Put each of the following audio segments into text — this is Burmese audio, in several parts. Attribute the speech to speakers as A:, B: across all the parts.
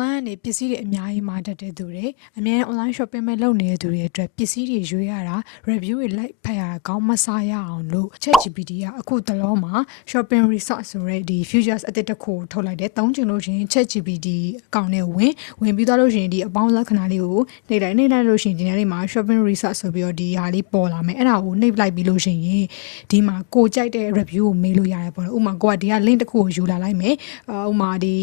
A: online ကနေပစ္စည်းတွေအများကြီးမှာတတ်တဲ့သူတွေအများနဲ့ online shopping မဲ့လုပ်နေတဲ့သူတွေအတွက်ပစ္စည်းတွေရွေးရတာ review တွေ like ဖတ်ရတာကောင်းမစားရအောင်လို့ ChatGPT ကအခုတလောမှာ shopping resource ဆိုရဲဒီ futures အသစ်တစ်ခုကိုထုတ်လိုက်တယ်။သုံးချင်လို့ရှိရင် ChatGPT အကောင့်နဲ့ဝင်ဝင်ပြီးသွားလို့ရှိရင်ဒီအပေါင်းလက္ခဏာလေးကိုနှိပ်လိုက်နှိပ်လိုက်လို့ရှိရင်ဒီနေ့လေးမှာ shopping resource ဆိုပြီးတော့ဒီဟာလေးပေါ်လာမယ်။အဲ့ဒါကိုနှိပ်လိုက်ပြီးလို့ရှိရင်ဒီမှာကိုကြိုက်တဲ့ review ကိုမေးလို့ရတယ်ပေါ့နော်။ဥပမာကိုကဒီက link တစ်ခုကိုယူလာလိုက်မယ်။အာဥပမာဒီ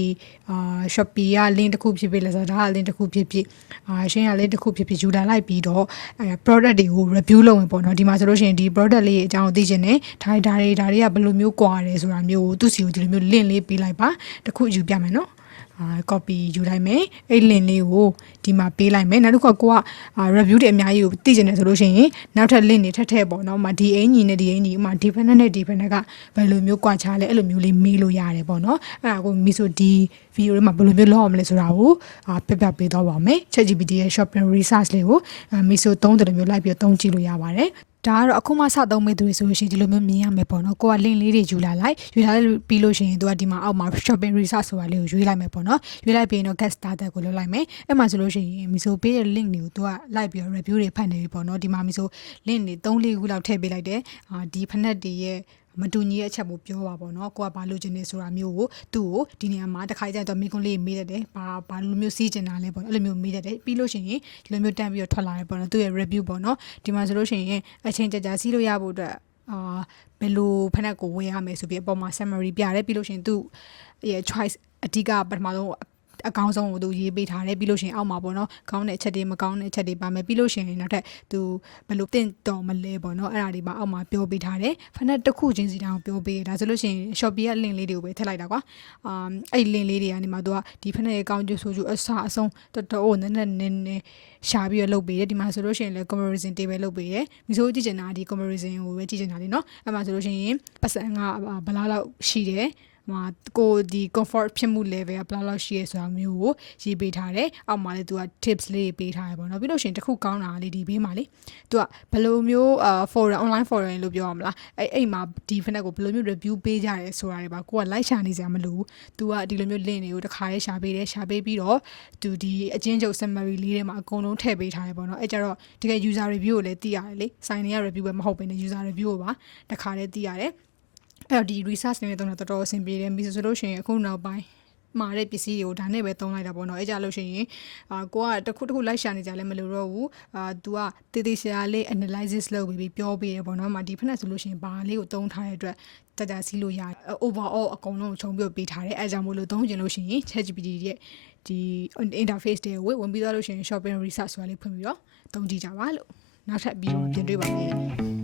A: အာ Shopee က link တစ်ခုဖြစ်ဖြစ် Lazada က link တစ်ခုဖြစ်ဖြစ်အာရှင်းက link တစ်ခုဖြစ်ဖြစ်ယူလာလိုက်ပြီးတော့အဲ product တွေကို review လုပ်ရင်ပေါ့နော်ဒီမှာဆိုလို့ရှိရင်ဒီ product လေးအကြောင်းကိုသိချင်တယ်ဒါဒါတွေဒါတွေကဘယ်လိုမျိုးကွာတယ်ဆိုတာမျိုးကိုသူစီကိုဒီလိုမျိုး link လေးပေးလိုက်ပါတစ်ခုယူပြမယ်နော် အာ copy ယူလိုက်မယ်အဲ့ link လေးကိုဒီမှာပေးလိုက်မယ်နောက်တစ်ခါကိုကအာ review တွေအများကြီးကိုသိချင်တယ်ဆိုလို့ရှိရင်နောက်ထပ် link တွေထပ်ထည့်ပေါ့နော်ဥပမာဒီအင်ကြီးနဲ့ဒီအင်ကြီးဥပမာ different နဲ့ different ကဘယ်လိုမျိုးကွာခြားလဲအဲ့လိုမျိုးလေးမေးလို့ရတယ်ပေါ့နော်အဲ့ဒါကိုမီဆိုဒီ video တွေမှာဘယ်လိုမျိုးလုပ်အောင်မလဲဆိုတာကိုအာပြပြပေးတော့ပါမယ် ChatGPT ရဲ့ shopping research လေးကိုမီဆိုသုံးတယ်လို့မျိုးလိုက်ပြီးသုံးကြည့်လို့ရပါတယ် ဒါကတော့အခုမှစသုံးမဲ့သူတွေဆိုလို့ရှိရင်ဒီလိုမျိုးမြင်ရမယ်ပေါ့နော်ကိုက link လေးတွေယူလာလိုက်ယူလာလိုက်ပြီးလို့ရှိရင်သူကဒီမှာအောက်မှာ shopping research ဆိုတာလေးကိုရွေးလိုက်မယ်ပေါ့နော်ရွေးလိုက်ပြီးရင်တော့ get started ကိုလုပ်လိုက်မယ်အဲ့မှာဆိုလို့ရှိရင်မီဆိုပေးတဲ့ link တွေကိုသူကလိုက်ပြီးတော့ review တွေဖတ်နေပြီပေါ့နော်ဒီမှာမီဆို link တွေ3 4ခုလောက်ထည့်ပေးလိုက်တယ်အာဒီဖက်နက်တွေရဲ့ မတူညီတဲ့အချက်ကိုပြောပါပေါ့နော်ကိုကဘာလို့ချင်နေဆိုတာမျိုးကိုသူ့ကိုဒီနေရာမှာတစ်ခါကျတော့မိကွန်းလေးမေးတတ်တယ်ဘာဘာလိုမျိုးစီးချင်တာလဲပေါ့နော်အဲ့လိုမျိုးမေးတတ်တယ်ပြီးလို့ရှိရင်ဒီလိုမျိုးတန်းပြီးတော့ထွက်လာတယ်ပေါ့နော်သူ့ရဲ့ review ပေါ့နော်ဒီမှာဆိုလို့ရှိရင်အချိန်ကြာကြာစီးလို့ရဖို့အတွက်အာဘယ်လိုဖက်နက်ကိုဝယ်ရမယ်ဆိုပြီးအပေါ်မှာ summary ပြတယ်ပြီးလို့ရှိရင်သူ့ရဲ့ choice အဓိကပထမဆုံး အကောင်းဆုံးကိုသူရေးပေးထားတယ်ပြီးလို့ရှိရင်အောက်မှာပေါ့နော်ကောင်းတဲ့အချက်တွေမကောင်းတဲ့အချက်တွေပါမယ်ပြီးလို့ရှိရင်နောက်ထပ်သူဘယ်လိုတင့်တော်မလဲပေါ့နော်အဲ့ဒါတွေပါအောက်မှာပြောပေးထားတယ်ဖနက်တစ်ခုချင်းစီတောင်ပြောပေးဒါဆိုလို့ရှိရင် Shopee က link လေးတွေကိုပဲထည့်လိုက်တာကွာအာအဲ့ link လေးတွေကနေမှသူကဒီဖနက်ရဲ့ကောင်းကျိုးဆိုကျိုးအဆအဆုံးတော်တော်နည်းနည်းနည်းနည်းရှာပြီးတော့လုပ်ပေးတယ်ဒီမှာဆိုလို့ရှိရင်လည်း comparison table လုပ်ပေးတယ်မိဆိုကြည့်ချင်တာဒီ comparison ကိုပဲကြည့်ချင်တာလေနော်အဲ့မှာဆိုလို့ရှိရင်ပတ်စံကဘလားလောက်ရှိတယ် မှာကိုဒီ comfort ဖြစ်မှု level ကဘယ်လောက်ရှိရဲဆိုတာမျိုးကိုရေးပေးထားတယ်အောက်မှာလည်းသူက tips လေးပေးထားတယ်ပေါ့နော်ပြီးလို့ရှိရင်တခုကောင်းတာလေးဒီဘေးမှာလေသူကဘယ်လိုမျိုးအာ forum online forum လို့ပြောရမလားအဲ့အဲ့မှာဒီ fnet ကိုဘယ်လိုမျိုး review ပေးကြရဲဆိုတာတွေပါကိုက like ရှာနေစရာမလိုဘူးသူကဒီလိုမျိုး link တွေကိုတစ်ခါလေးရှာပေးတယ်ရှာပေးပြီးတော့သူဒီအချင်းချုပ် summary လေးထဲမှာအကုန်လုံးထည့်ပေးထားတယ်ပေါ့နော်အဲ့ကြတော့တကယ် user review ကိုလည်းသိရတယ်လေဆိုင်နေရ review ပဲမဟုတ်ဘဲနဲ့ user review ကိုပါတစ်ခါလေးသိရတယ် အဲ့တော့ဒီ research နဲ့တော့တော်တော်အဆင်ပြေတယ်ပြီးဆိုလို့ရှိရင်အခုနောက်ပိုင်းမှာတဲ့ပစ္စည်းတွေကိုဒါနဲ့ပဲသုံးလိုက်တာပေါ့နော်အဲကြလို့ရှိရင်အာကိုကတစ်ခုတစ်ခုလိုက်ရှာနေကြလဲမလို့တော့ဘူးအာ तू ကတေးသေးရှာလေး analysis လုပ်ပြီးပြောပေးရပေါ့နော်မှာဒီဖက်နဲ့ဆိုလို့ရှိရင်ဘာလေးကိုသုံးထားတဲ့အတွက်တကြစီလို့ရတယ် overall အကုန်လုံးကိုခြုံပြီးပေးထားတယ်အဲကြောင့်မို့လို့သုံးကျင်လို့ရှိရင် ChatGPT ရဲ့ဒီ interface တွေကိုဝင်ပြီးသွားလို့ရှိရင် shopping research ဆိုတာလေးဖွင့်ပြီးတော့သုံးကြည့်ကြပါလို့နောက်ထပ်ပြီးတော့ပြင်တွေ့ပါမယ်